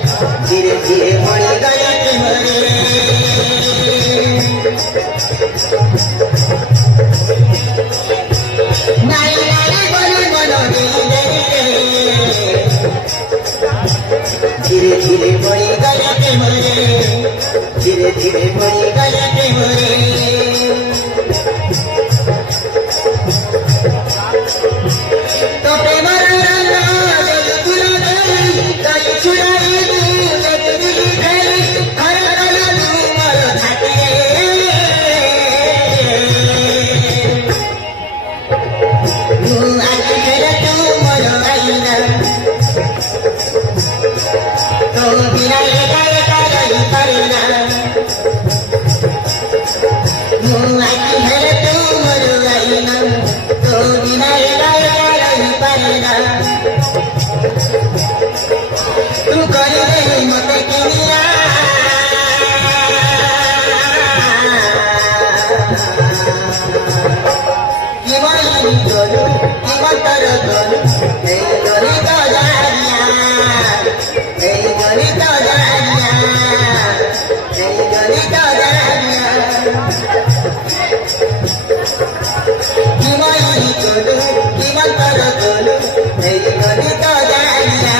धीरे धीरे मरी गया तुम्हारे नाई नाई बोले मनो धीरे धीरे मरी गया तुम्हारे धीरे धीरे मरी गया तुम्हारे तो प्रेमर तू करे मत किया किवाई करू किवा तर करू हे गरी तो जानिया हे गरी तो जानिया हे गरी तो जानिया किवाई करू किवा तर करू हे गरी तो जानिया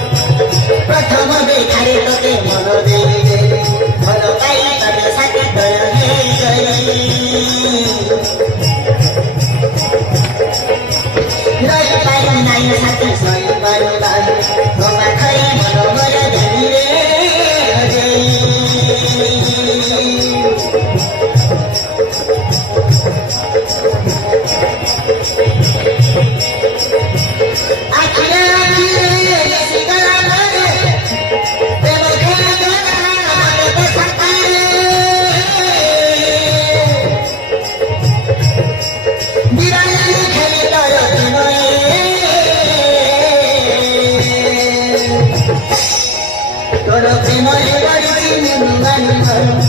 प्रथम देखारे तोते मन देले भल पाई तबे साथी तोर हे गई रही पाई नाई साथी सही बारो बारो गमा खरी मन मर जानी रे अजय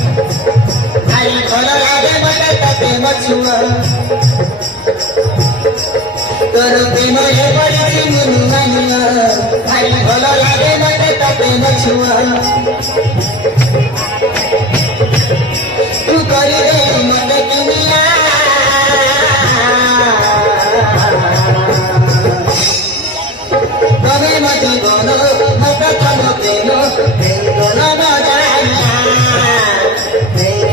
भारी भल लागे मत प्रेम छुआ तोर प्रेम पड़ी मुनुआ नुआ भारी भल लागे मत प्रेम छुआ तू करी दे मत किनिया तबे मत गनो मत कम प्रेम गनो न जानिया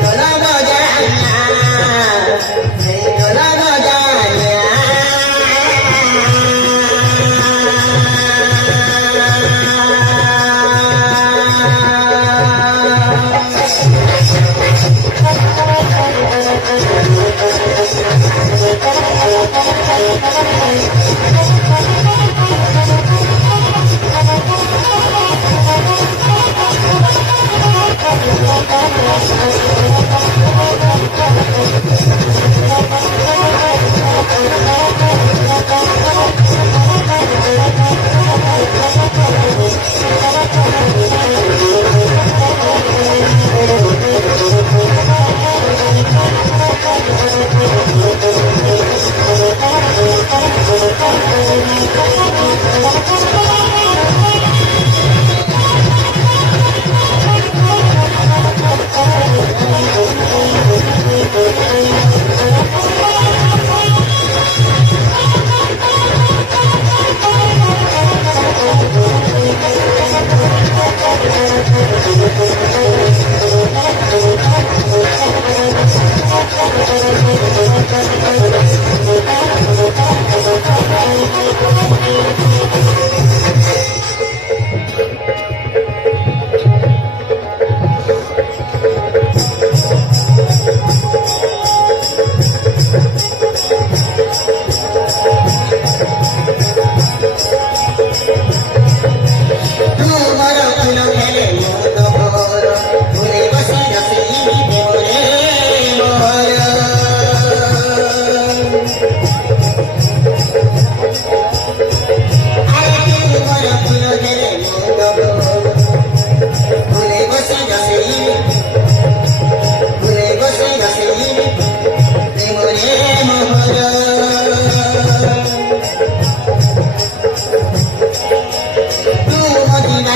गनो न जानिया गनो न जानिया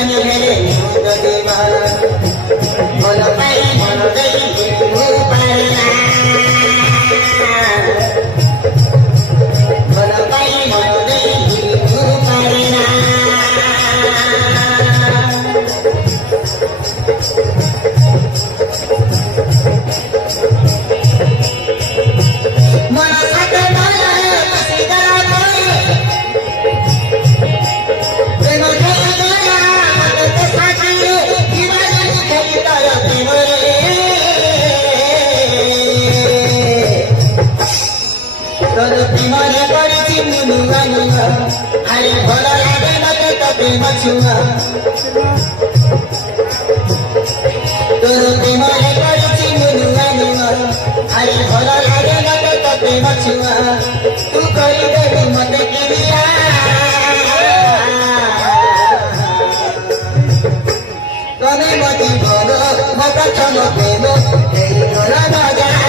जानी हेरे मुझ दीवाना मन पाई मन गई मुँह पारना मन पाई मन गई मुँह पारना मन साथ मन बसिदा प्रेमले गरिछि मुनुआ नुआ हाई भल लागे मते त प्रेम छुआ तोर प्रेमले गरिछि मुनुआ नुआ हाई भल लागे मते त प्रेम छुआ तू कहिदेलु मते किरिया तने मति भलो म प्रथम प्रेम तेरी तोर नजा